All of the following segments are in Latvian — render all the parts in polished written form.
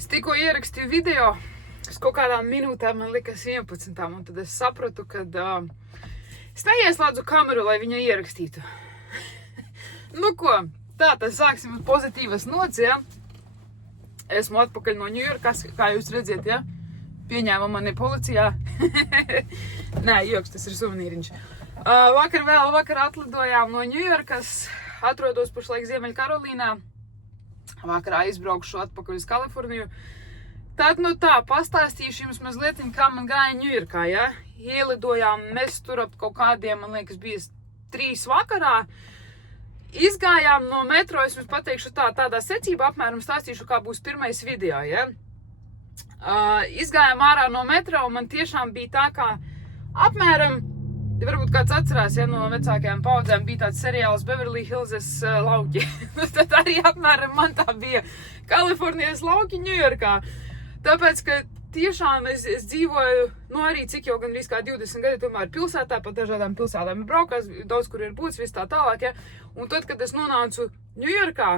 Es tikko ierakstīju video, es kaut kādām minūtēm man likas 11, un tad es sapratu, ka es neieslēdzu kameru, lai viņu ierakstītu. Nu ko, tā tad sāksim uz pozitīvas nots, ja? Esmu atpakaļ no Ņujorkas, kā jūs redziet, ja? Pieņēma mani policijā. Nē, joks, tas ir suvenīriņš. Vakar atlidojām no Ņujorkas, atrodos pašlaik Ziemeļkarolīnā. Vakarā izbraukšu atpakaļ uz Kaliforniju. Tad, nu tā, pastāstīšu jums mazliet, kā man gāja Ņujorkā, ja? Ielidojām, mēs tur ap kaut kādiem, man liekas, bija 3 vakarā. Izgājām no metro, es jums pateikšu tādā secībā, apmēram stāstīšu, kā būs pirmais video, ja? Izgājām ārā no metro, un man tiešām bija tā kā apmēram, varbūt kāds atcerās, ja no vecākajām paudzēm bija tāds seriāls Beverly Hills lauki. Tad arī apmēram man tā bija Kalifornijas lauki Ņujorkā. Tāpēc, ka tiešām es dzīvoju, nu arī cik jau gandrīz kā 20 gadi tomēr pilsētā, pa dažādām pilsētām braukās, daudz kur ir būtis, viss tā tālāk, ja. Un tad, kad es nonācu Ņujorkā,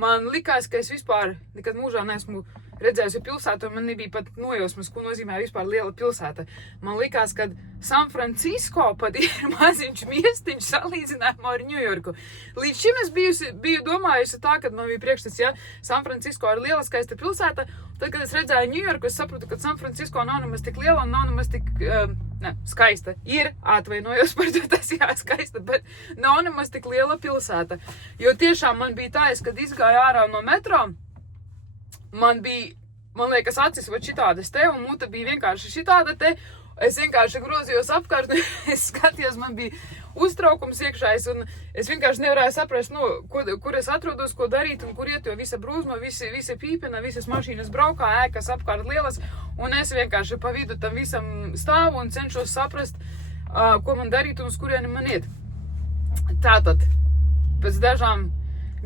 man likās, ka es vispār nekad mūžā neesmu redzējusi pilsētu, un man nebija pat nojausmas, ko nozīmē vispār liela pilsēta. Man likās, ka San Francisco pat ir maziņš miestiņš salīdzinājumā ar Ņujorku. Līdz šim es biju domājusi tā, kad man bija priekšstats, ja San Francisco ir liela skaista pilsēta. Tad, kad es redzēju Ņujorku, es sapratu, ka San Francisco nav nemaz tik liela un nav nemaz tik skaista. Ir, atvainojos par to, tas jā, skaista, bet nav nemaz tik liela pilsēta. Jo tiešām man bija tā, kad izgāju ārā no metro, man liekas, acis var šitādas te, un muta bija vienkārši šitāda te. Es vienkārši grozījos apkārt, es skatījos, man bija uztraukums iekšējs, un es vienkārši nevarēju saprast, nu, kur es atrodos, ko darīt, un kur iet, jo visa brūzma, visa pīpina, visas mašīnas braukā, ēkas apkārt lielas, un es vienkārši pa vidu tam visam stāvu un cenšos saprast, ko man darīt un uz kurieni man iet. Tātad, pēc dažām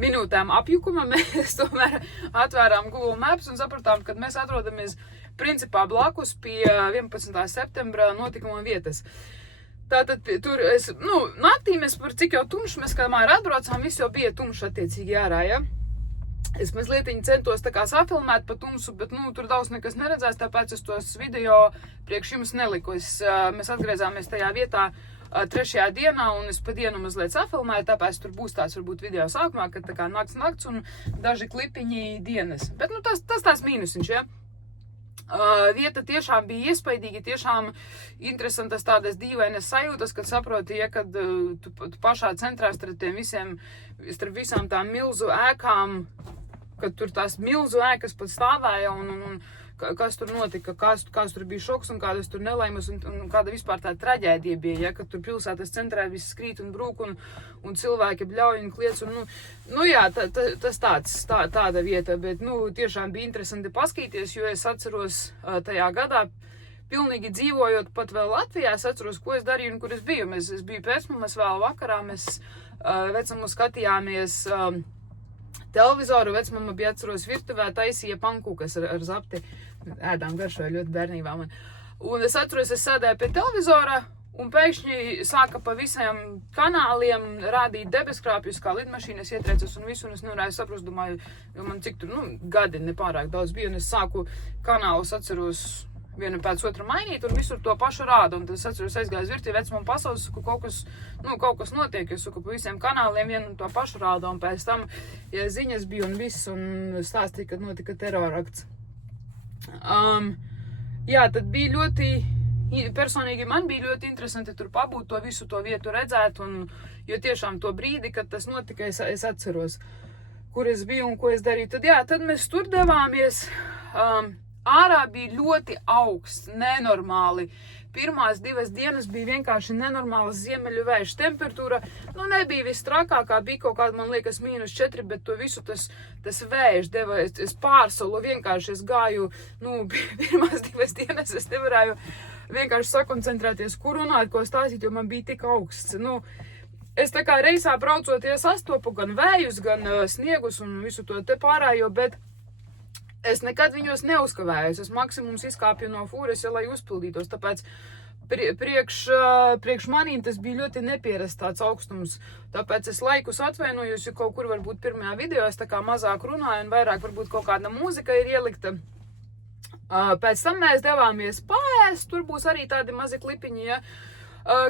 minūtēm apjukuma mēs tomēr atvērām Google Maps un sapratām, ka mēs atrodamies principā blakus pie 11. septembra notikuma vietas. Tātad tur naktī mēs par cik jau tumšs, mēs kamēr atbraucām, viss jau bija tumšs attiecīgi ārā, ja? Es mazliet centos tā kā safilmēt pa tumsu, bet, tur daudz nekas neredzēs, tāpēc es tos video priekš jums neliku. Mēs atgriezāmies tajā vietā 3. dienā, un es pa dienu mazliet safilmēju, tāpēc tur būs tāds varbūt video sākumā, kad tā kā nakts un daži klipiņi dienas. Bet, tas mīnusiņš, ja? Vieta tiešām bija iespaidīga, tiešām interesantas tādas dīvainas sajūtas, kad saproti, ja, kad tu pašā centrā starp visām tām milzu ēkām, kad tur tās milzu ēkas pat stāvēja un kas tur notika, kāds tur bija šoks un kādas tur nelaimes un kāda vispār tā traģēdija bija, ja, kad tur pilsētas centrā viss krīt un brūk un cilvēki bļauj un kliec un, jā, tas tāda vieta, bet, tiešām bija interesanti paskatīties, jo es atceros tajā gadā, pilnīgi dzīvojot pat vēl Latvijā, es atceros, ko es darīju un kur es biju. Es biju pēcmamas vēl vakarā, mēs vecamu skatījāmies televizoru, vecmama bija atceros virtuvē, taisīja pankūkas ar zapti. Ēdām garšoja ļoti bērnībā man. Un es atceros, es sēdēju pie televizora un pēkšņi sāka pa visiem kanāliem rādīt debeskrāpjus, kā lidmašīnas ietriecas un visu, un es nevarēju saprast, domāju, jo man cik tur, gadi nepārāk daudz bija, un es sāku kanālus, atceros, vienu pēc otru mainīt, un visur to pašu rāda, un tad es atceros, aizgāju virtuvē, vecmama pasaules, saku, kaut kas notiek, es saku, pa visiem kanāliem vienu to pašu rāda, un pēc tam, ja ziņas bija un viss, un stāstīja, kad notika terorakts. Jā, tad bija personīgi man bija ļoti interesanti tur pabūt, to visu to vietu redzēt, jo tiešām to brīdi, kad tas notika, es atceros, kur es biju un ko es darīju. Tad mēs tur devāmies, ārā bija ļoti augsts, nenormāli. Pirmās 2 dienas bija vienkārši nenormālas ziemeļu vējš. Temperatūra, nebija viss trakākā, bija kaut kāda, man liekas, -4, bet to visu tas vējš deva, es pārsolu vienkārši, es gāju, pirmās 2 dienas es nevarēju vienkārši sakoncentrēties, kur runāt, ko stāstīt, jo man bija tik augsts. Es tā kā reisā braucoties sastopu gan vējus, gan sniegus un visu to te pārējo, bet es nekad viņos neuzkavējos. Es maksimums izkāpju no fūres, lai uzpildītos. Tāpēc priekš manīm tas bija ļoti nepierasts tāds augstums, tāpēc es laikus atvainojos, jo kaut kur varbūt pirmajā video es tā kā mazāk runāju un vairāk varbūt kaut kāda mūzika ir ielikta. Pēc tam mēs devāmies paēst, tur būs arī tādi mazi klipiņi, ja.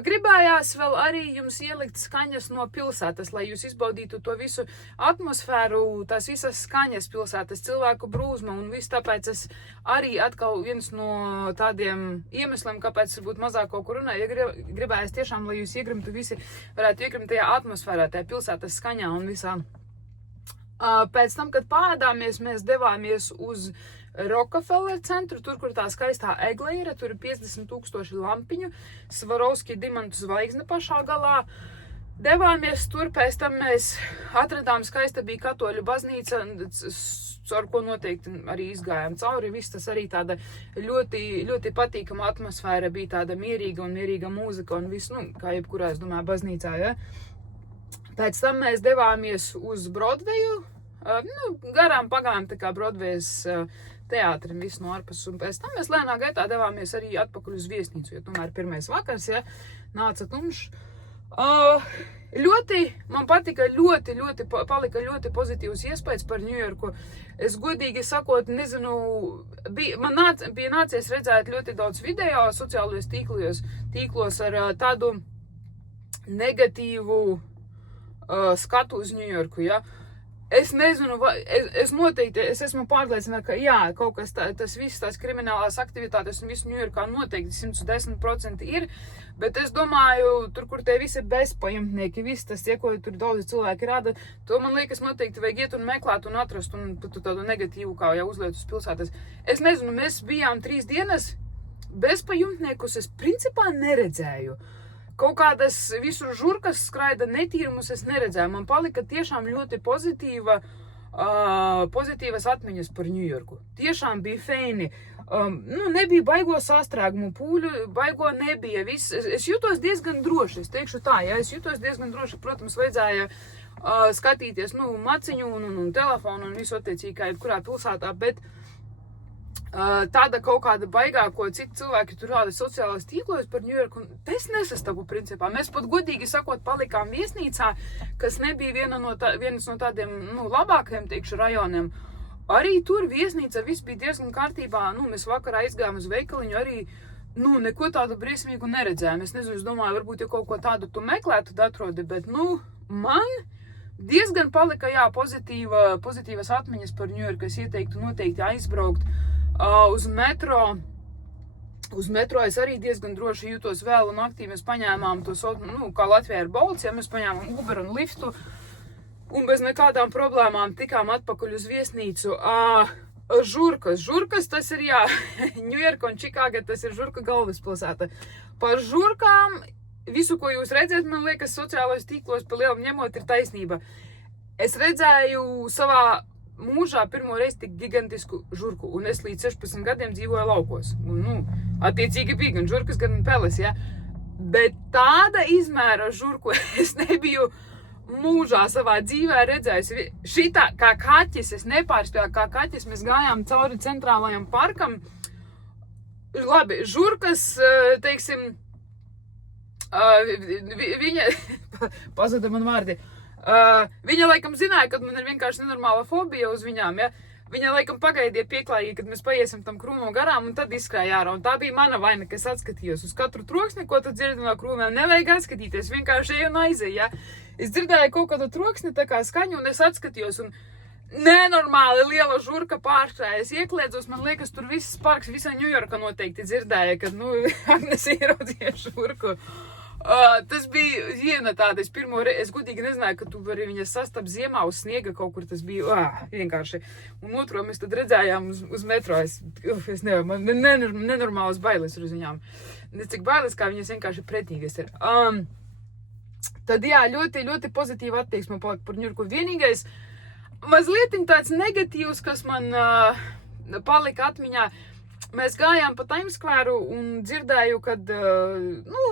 Gribējās vēl arī jums ielikt skaņas no pilsētas, lai jūs izbaudītu to visu atmosfēru, tās visas skaņas pilsētas, cilvēku brūzma un viss, tāpēc es arī atkal viens no tādiem iemesliem, kāpēc varbūt mazāk kaut kur runāju, ja gribējās tiešām, lai jūs iegrimtu visi, varētu iegrimt tajā atmosfērā, tajā pilsētas skaņā un visā. Pēc tam, kad pāēdāmies, mēs devāmies uz Rockefeller centru, tur, kur tā skaistā egle ir, tur ir 50,000 lampiņu, Svarovski dimantu zvaigzne pašā galā. Devāmies tur, pēc tam mēs atradām skaista bija katoļu baznīca, ar ko noteikti arī izgājām cauri. Viss tas arī tāda ļoti, ļoti patīkama atmosfēra, bija tāda mierīga un mierīga mūzika un viss, kā jebkurā, es domāju, baznīcā, ja. Pēc tam mēs devāmies uz Broadwayu, garām pagājām tā kā Broadwayas teātrim visu no ārpus, un pēc tam mēs lēnā gaitā devāmies arī atpakaļ uz viesnīcu, jo tomēr pirmais vakars, ja, nāca tumšs. Man patika palika ļoti pozitīvs iespējas par Ņujorku. Es godīgi sakot, nezinu, bija nācies redzēt ļoti daudz video sociālajos tīklos ar tādu negatīvu skatu uz Ņujorku, ja. Es nezinu, es noteikti, es esmu pārliecināta, ka jā, kaut kas tas viss, tās kriminālās aktivitātes un visu Ņujorkā noteikti 110% ir, bet es domāju, tur, kur tie visi bezpajumtnieki, viss tas, ko tur daudzi cilvēki rada, to man liekas noteikti vajag iet un meklēt un atrast un tādu negatīvu, kā jau uzliet uz pilsētas. Es nezinu, mēs bijām 3 dienas, bezpajumtniekus es principā neredzēju. Kaut kādas visur žurkas skraida netīrumus es neredzēju. Man palika tiešām ļoti pozitīvas atmiņas par Ņujorku. Tiešām bija feini. Nebija baigo sastrēgumu, pūļu baigo nebija. Es jutos diezgan droši, es teikšu tā, ja. Es jutos diezgan droši, protams, vajadzēja skatīties, maciņu un telefonu un visu attiecīgi kā jebkurā pilsētā, bet tāda kaut kāda baigā, ko citi cilvēki tur rāda sociālajos tīklos par Ņujorku, es nesastapu principā. Mēs pat godīgi sakot palikām viesnīcā, kas nebija viens no tādiem, labākajiem, teikšu, rajoniem. Arī tur viesnīca viss bija diezgan kārtībā, mēs vakarā izgājām uz veikaliņu, arī, neko tādu briesmīgu neredzējām. Es nezinu, es domāju, varbūt, ja kaut ko tādu tu meklētu, tad atrodi, bet, man diezgan palika, jā, pozitīvas atmiņas par Ņujorku. Es ieteiktu noteikti aizbraukt. Uz metro es arī diezgan droši jūtos vēl naktī. Mēs paņēmām tos, kā Latvijā ir Bolts, ja mēs paņēmām Uber un liftu un bez nekādām problēmām tikām atpakaļ uz viesnīcu. Žurkas, tas ir, jā, Ņujorka un Čikāga, tas ir žurka galvaspilsēta. Par žurkām, visu, ko jūs redzat, man liekas, sociālajos tīklos pa lielam ņemot ir taisnība. Es redzēju savā mūžā pirmo reizi tik gigantisku žurku, un es līdz 16 gadiem dzīvoju laukos. Un, attiecīgi bija gan žurkas, gan peles, ja. Bet tāda izmēra žurku es nebiju mūžā savā dzīvē redzējusi. Šitā, kā kaķis, es nepārspēju, kā kaķis, mēs gājām cauri centrālajam parkam. Labi, žurkas, teiksim, viņa, pazuda man vārdi. Viņa laikam zināja, ka man ir vienkārši nenormāla fobija uz viņām, ja. Viņa laikam pagaidīja pieklājīgi, kad mēs paiesim tam krūmam garām un tad izskrēja ārā. Un tā bija mana vaina, ka es atskatījos uz katru troksni, ko tu dzirdi no krūmēm. Nevajag atskatīties, vienkārši eju un aizēju, ja. Es dzirdēju kaut kādu troksni, tā kā skaņu, un es atskatījos un nenormāli liela žurka pārskrēja. Es iekliedzos, man liekas, tur viss parks, visa Ņujorka noteikti dzirdēja, kad, Agnes ieraudzīja žurku. Tas bija viena tāda, es godīgi nezināju, ka tu vari viņas sastapt ziemā uz sniega kaut kur, tas bija, vienkārši. Un otro mēs tad redzējām uz metro, es nevaru, man nenormālas bailes uz viņām. Necik bailes, kā viņas vienkārši pretīgas ir. Tad jā, ļoti, ļoti pozitīva attieksme palika par Ņujorku. Vienīgais, mazliet tāds negatīvs, kas man palika atmiņā, mēs gājām pa Times Square un dzirdēju, kad,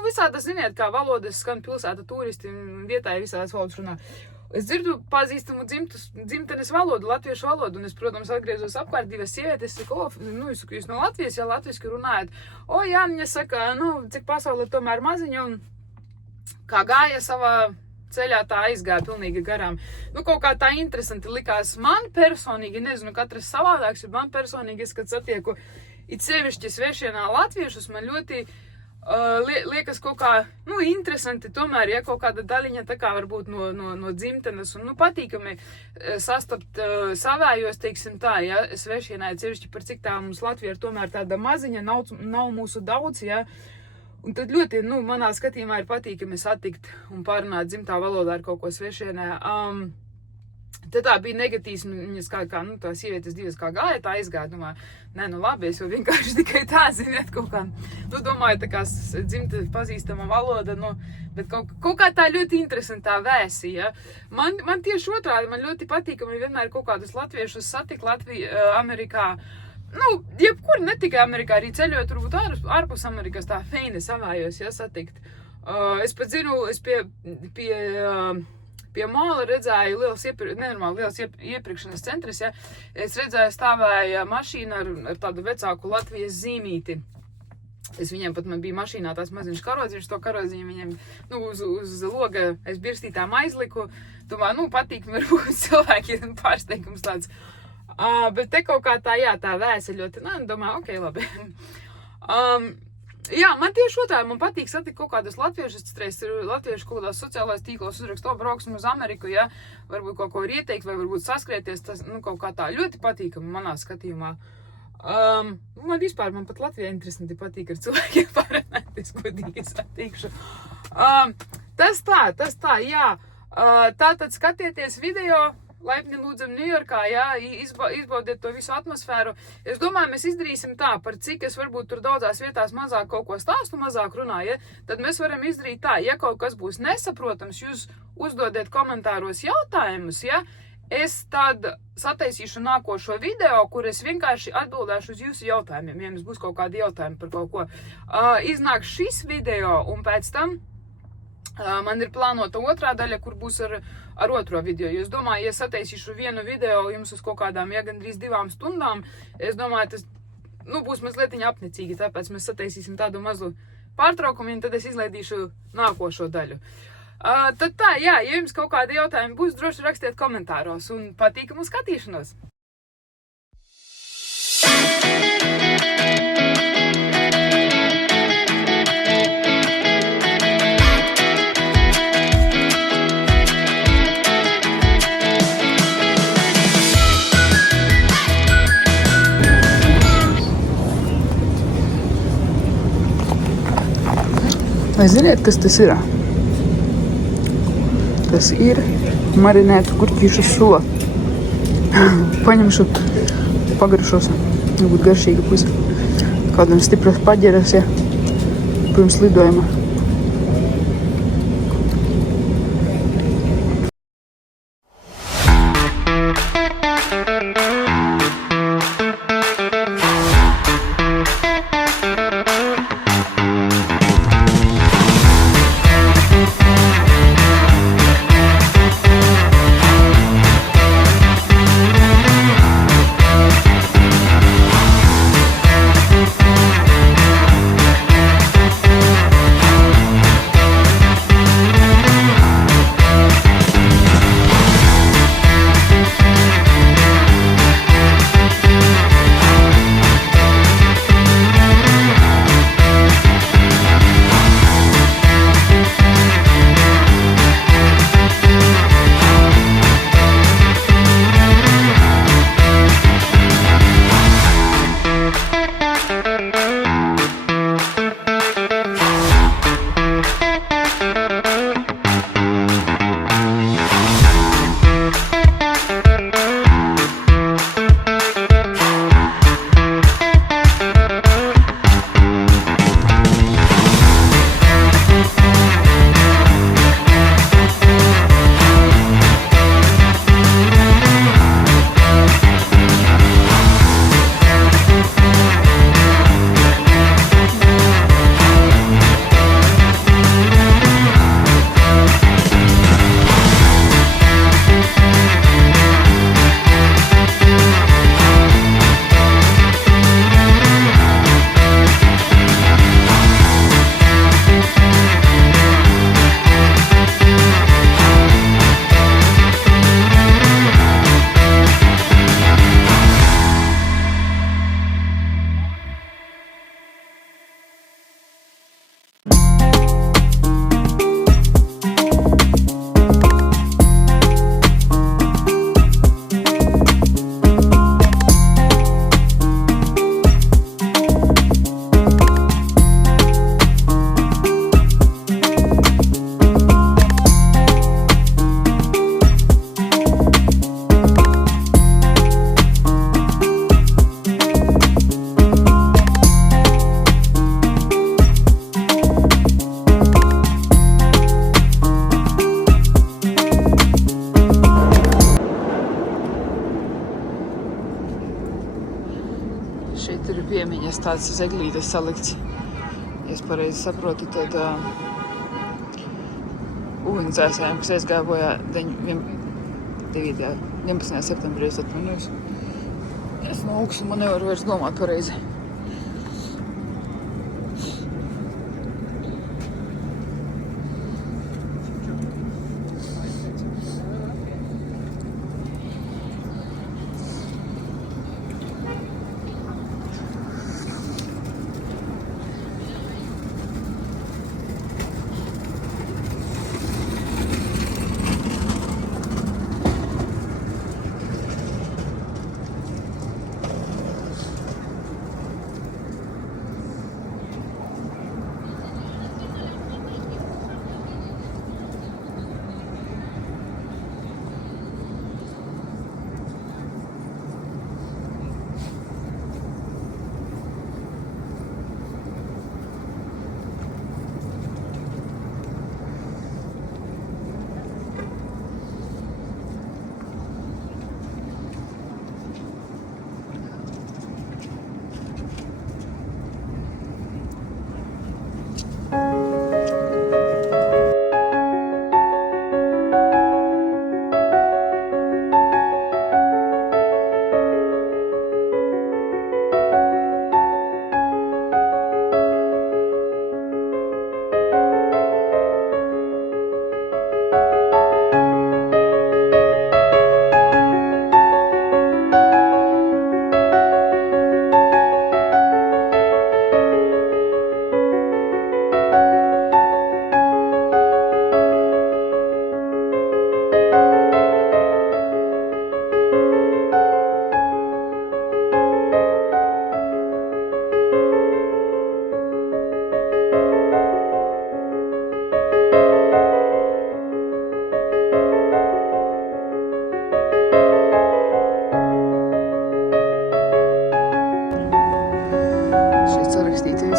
visādas, ziniet, kā valodas skan pilsēta turisti un vietēji visādas valodas runā. Es dzirdu pazīstamu dzimtenes valodu, latviešu valodu, un es, protams, atgriezos apkārt divas sievietes, es saku, jūs no Latvijas, ja latviski runājat. Jā, viņa saka, cik pasaule tomēr maziņa, un kā gāja savā ceļā, tā aizgāja pilnīgi garām. Kaut kā tā interesanti likās man personīgi, nezinu, katrs savādāks, jo man personīgi, kad satieku it sevišķi svešienā latviešus, man ļoti liekas kaut kā, interesanti tomēr, ja kaut kāda daļiņa tā kā varbūt no dzimtenes un, patīkami sastapt savējos, teiksim tā, ja, svešienā, sevišķi par cik tā mums Latvija ir tomēr tāda maziņa, nav mūsu daudz, ja, un tad ļoti, manā skatījumā ir patīkami satikt un pārunāt dzimtā valodā ar kaut ko svešienā. Tad tā bija negatīvs, viņas kā tā sievietes divas kā gāja, tā aizgāja, domāju, labi, es jau vienkārši tikai tā, ziniet, kaut kā, domāju, tā kā dzimta pazīstama valoda, bet kaut kā tā ļoti interesantā vēsi, ja. Man tieši otrādi, man ļoti patīkami vienmēr kaut kādus latviešus satikt Amerikā, jebkur, ne tikai Amerikā, arī ceļot, varbūt ārpus Amerikas, tā feini savājos, ja, satikt. Es pat zinu, es pie mola redzēju liels iepirkšanas centrs, ja. Es redzēju, stāvēja mašīna ar tādu vecāku Latvijas zīmīti. Viņiem pat man bija mašīnā tās maziņš karodziņš, to karodziņu viņiem, uz loga es birstītām aizliku. Domāju, patīkami varbūt cilvēki ir pārsteigums tāds. Bet te kaut kā tā vēsa ļoti, domāju, ok, labi. Jā, man tieši otrādi, man patīk satikt kaut kādus latviešus, latviešu kaut kādās sociālās tīklos uzrakstu, brauksim uz Ameriku, ja, varbūt kaut ko ir ieteikt, vai varbūt saskrieties, tas, kaut kā tā ļoti patīkami manā skatījumā. Man pat Latvijā interesanti patīk ar cilvēkiem pārunāties, godīgi satīkšu. Tas tā, jā. Tātad skatieties video. Laipni lūdzam Ņujorkā, jā, izbaudiet to visu atmosfēru. Es domāju, mēs izdarīsim tā, par cik es varbūt tur daudzās vietās mazāk kaut ko stāstu, mazāk runāju, ja, tad mēs varam izdarīt tā, ja kaut kas būs nesaprotams, jūs uzdodiet komentāros jautājumus, ja, es tad sataisīšu nākošo video, kur es vienkārši atbildēšu uz jūsu jautājumiem, ja jums būs kaut kādi jautājumi par kaut ko. Iznāk šis video, un pēc tam man ir plānota otrā daļa, kur būs ar otro video. Jo es domāju, ja sataisīšu vienu video jums uz kaut kādām, gandrīz 2 stundām, es domāju, tas, būs mazliet apnicīgi, tāpēc mēs sataisīsim tādu mazu pārtraukumu, un tad es izlaidīšu nākošo daļu. Tad tā, jā, ja jums kaut kādi jautājumi būs, droši rakstiet komentāros, un patīkamu skatīšanos! Vai ziniet, kas tas ir? Tas ir marinētu gurķīšu sula. Paņemšu, pagaršos, varbūt garšīga puse. Kādam stipras paģeras, ja, pirms lidojuma. Šeit ir piemiņas tāds uz eglītes salikts. Ja es pareizi saprotu, tad ugunsdzēsējiem, kas aizgāja bojā 11. septembrī, es atvainojos. Es no augstuma nevaru vairs domāt pareizi.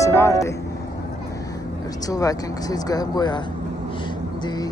Vārdi ar cilvēkiem, kas izgāja bojā. 2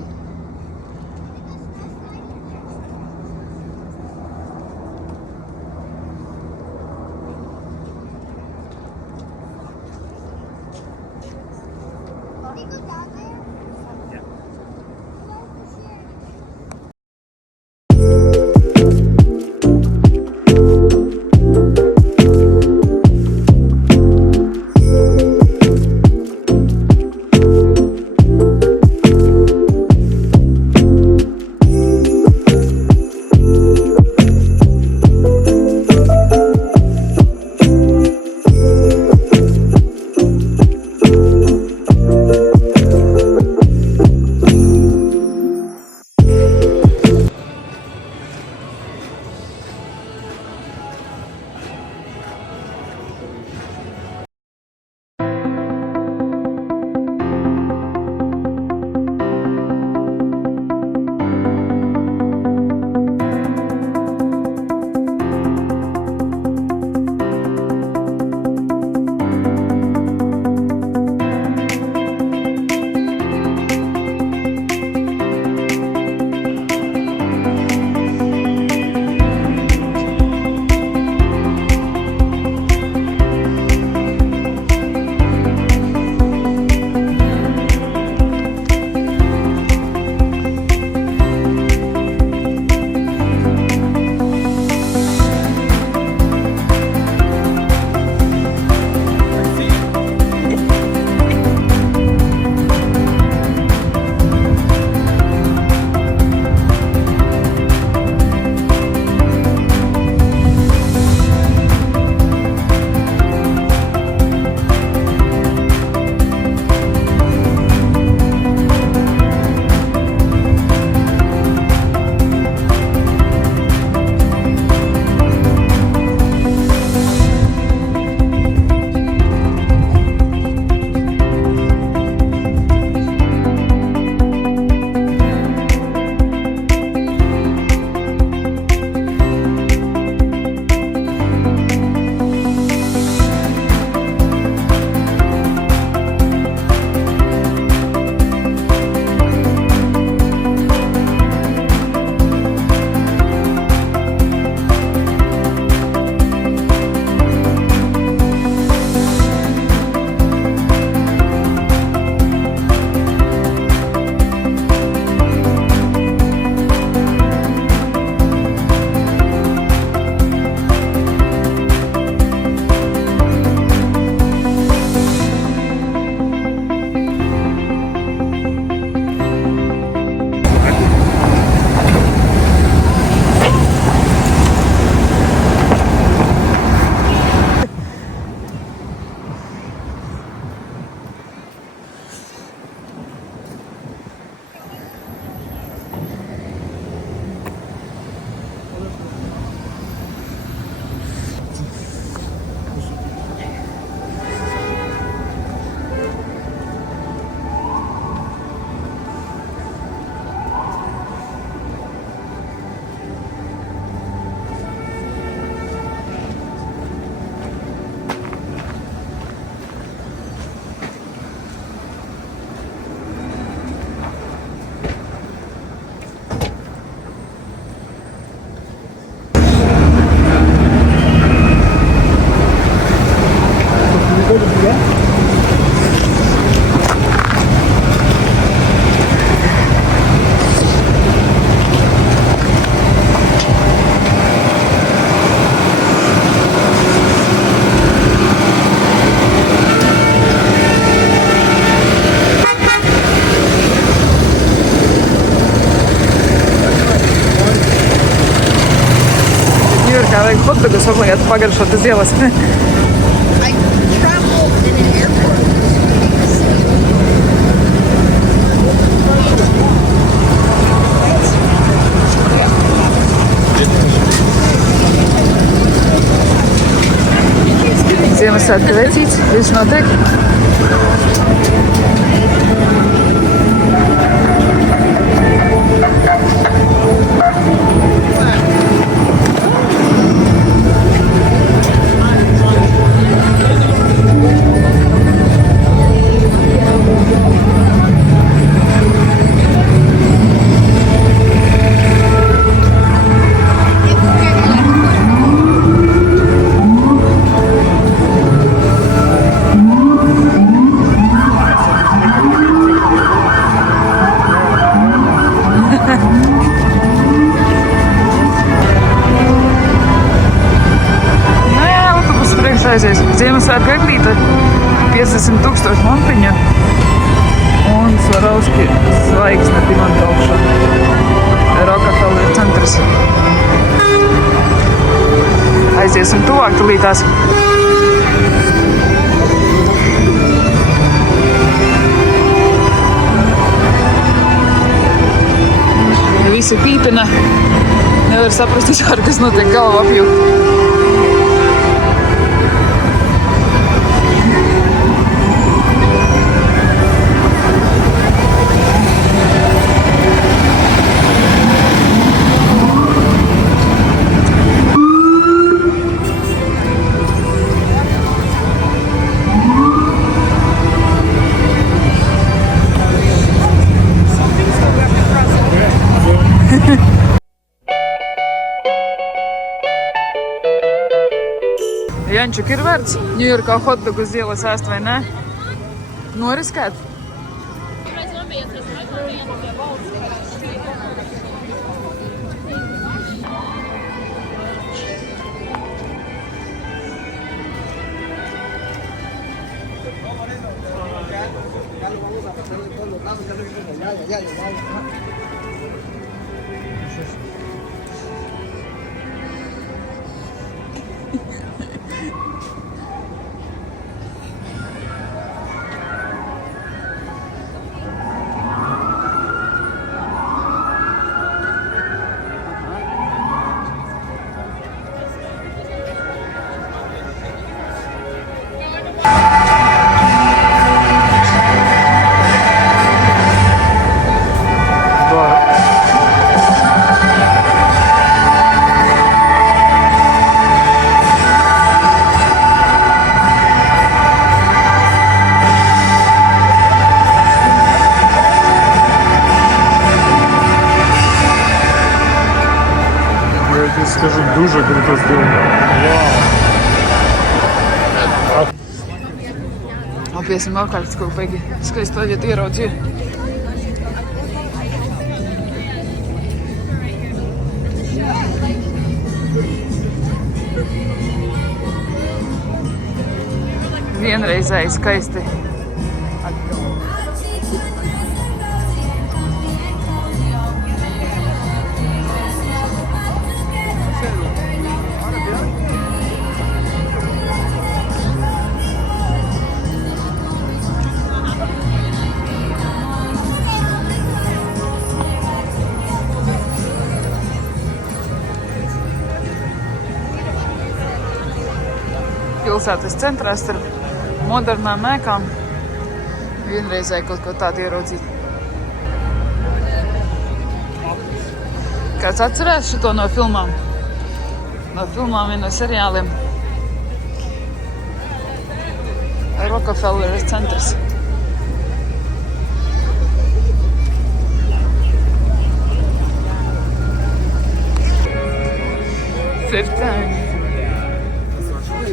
plānojat pagaršot uz ielas? I traveled in an airport. Ziemassvētku vecīts, viss notiek. Aizies Ziemassvētku eglīte, 50,000 lampiņu un Svarovski zvaigzne dimanta augšā. Rockefeller centrs. Aiziesim tuvāk tulītās. Visi pīpina. Nevar saprast vispār, kas notiek, galva apjūgt. Jančuk ir vērts Ņujorkā hotdogu uz ielas ēst vai ne? Noriskēt? Скажу, дуже круто сделано. Вау! Apiesim apkārt, ko baigi skaisto vietu ieraudzīju. Vienreizēji skaisti. Pilsētas centrā starp modernām ēkām vienreizēji kaut ko tādu ieraudzīt. Kāds atcerās šito no filmām? No filmām vai no seriāliem? Rockefeller centrs. Fifth time. I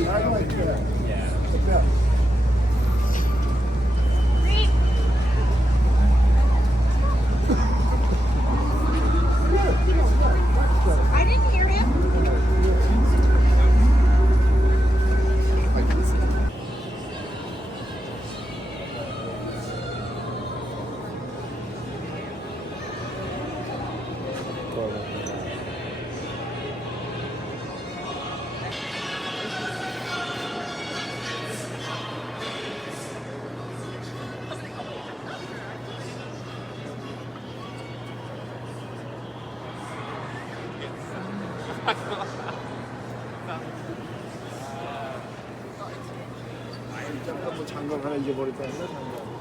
didn't hear him. 뭐 장갑 하나 잊어버렸다는 거 장갑.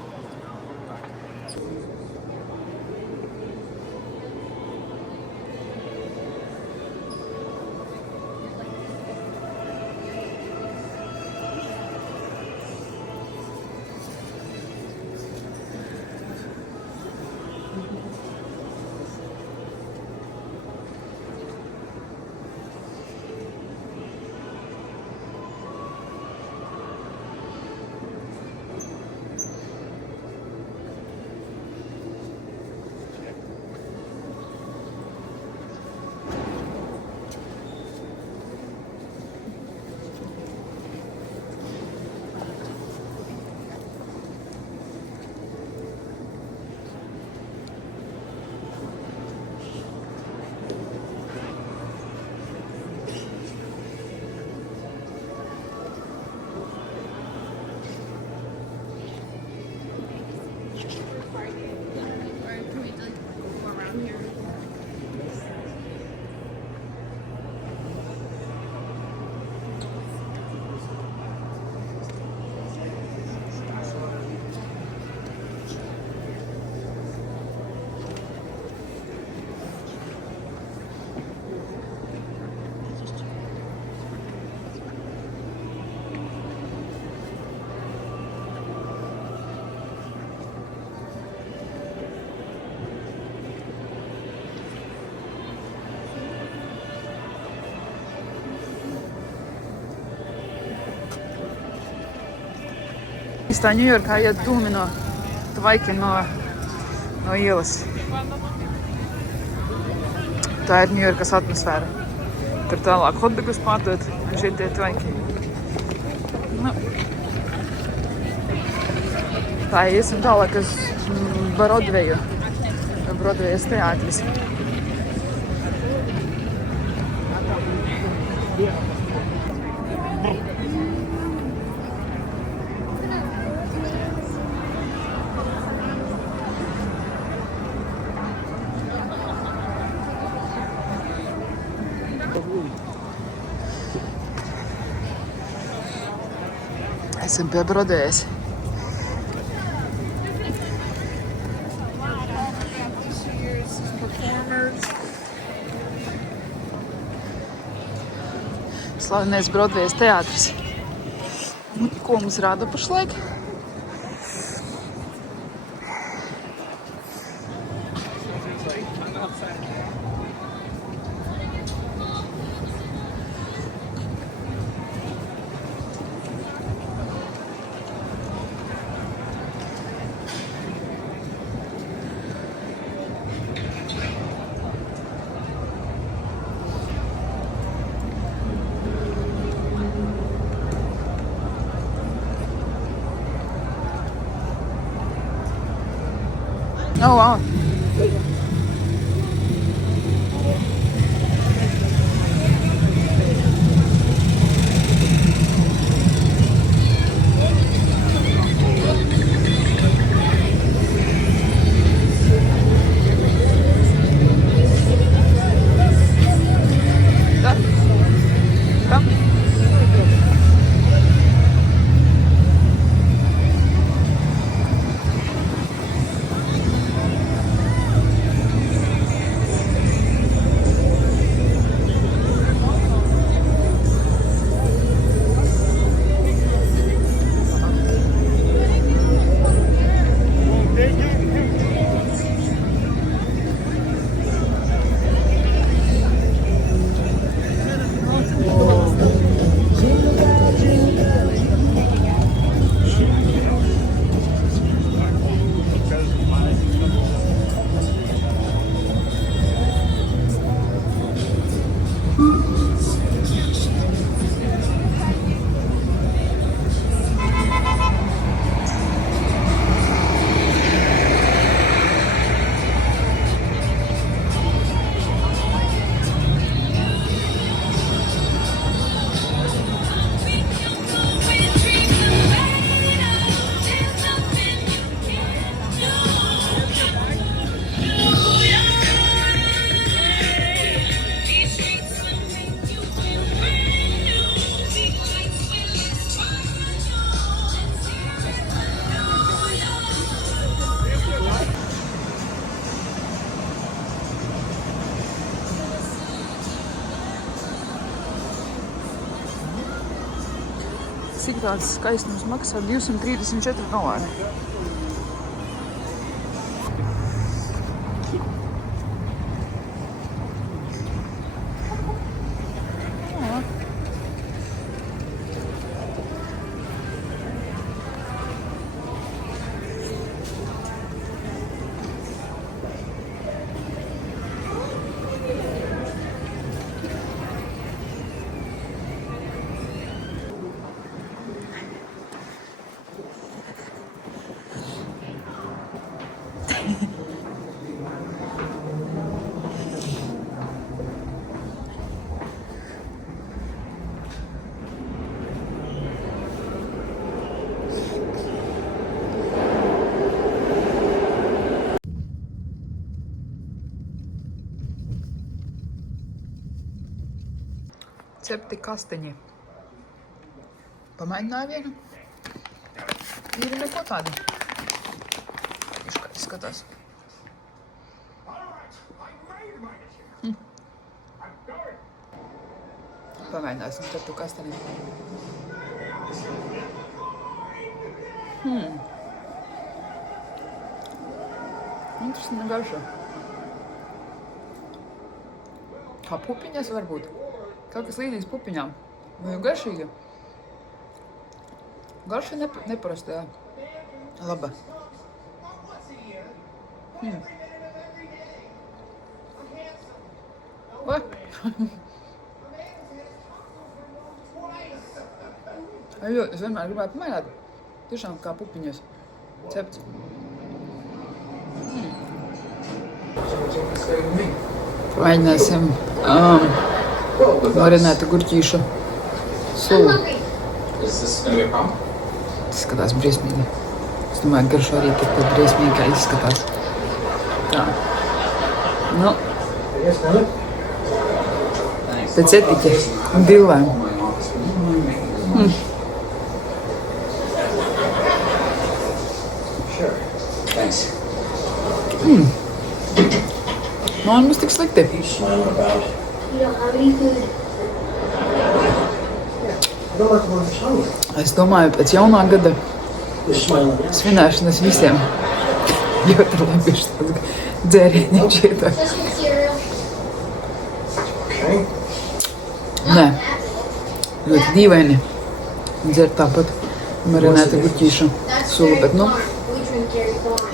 Tā Ņujorkā iet dūmi no tvaikiem no ielas. Tā ir Ņujorkas atmosfēra. Tur tālāk hotdogus pārdot un šeit tie tvaiki. Nu. Tā iesim tālāk uz Brodveju. Brodvejas teātris. Esam pie Brodvejas. Slavenais Brodvejas teātris. Ko mums rāda pašlaik? Oh, wow. cik tāds skaists mums maksā 234 dolāri. Cepti kasteņi. Pamēģināju vienu. Ir neko tādu. Kā izskatās. Pamēģināsim ceptu kasteņi. Interesanti garša. Kā pupiņas varbūt. Kaut kas līdzīgs pupiņām. Vai garšīga? Garša neparasta, jā. Laba. Vai? Jo, es vienmēr gribētu pamēģināt. Tiešām kā pupiņas. Cepts. Pamēģināsim marinētu gurķīšu sulu. Tas skatās briesmīgi. Es domāju, garšo arī tikpat briesmīgi, kā izskatās. Tā. Nu. Pēc etiķa un dillēm. Man būs tik slikti. Es domāju, pēc jaunā gada svinēšanas visiem ļoti labi ir tāds dzērieniņš ietāk. Nē, ļoti dīvaini dzert tāpat marinēta gurķīša sula, bet nu,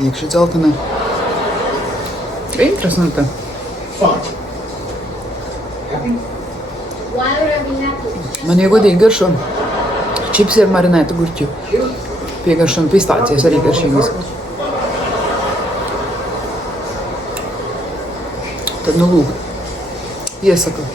iekšā dzeltenē. Interesanti. Man jau godīgi garšo čipsi ar marinētu gurķu. Piegaršo un pistācijas arī garšīgas. Tad nu lūk, iesaku.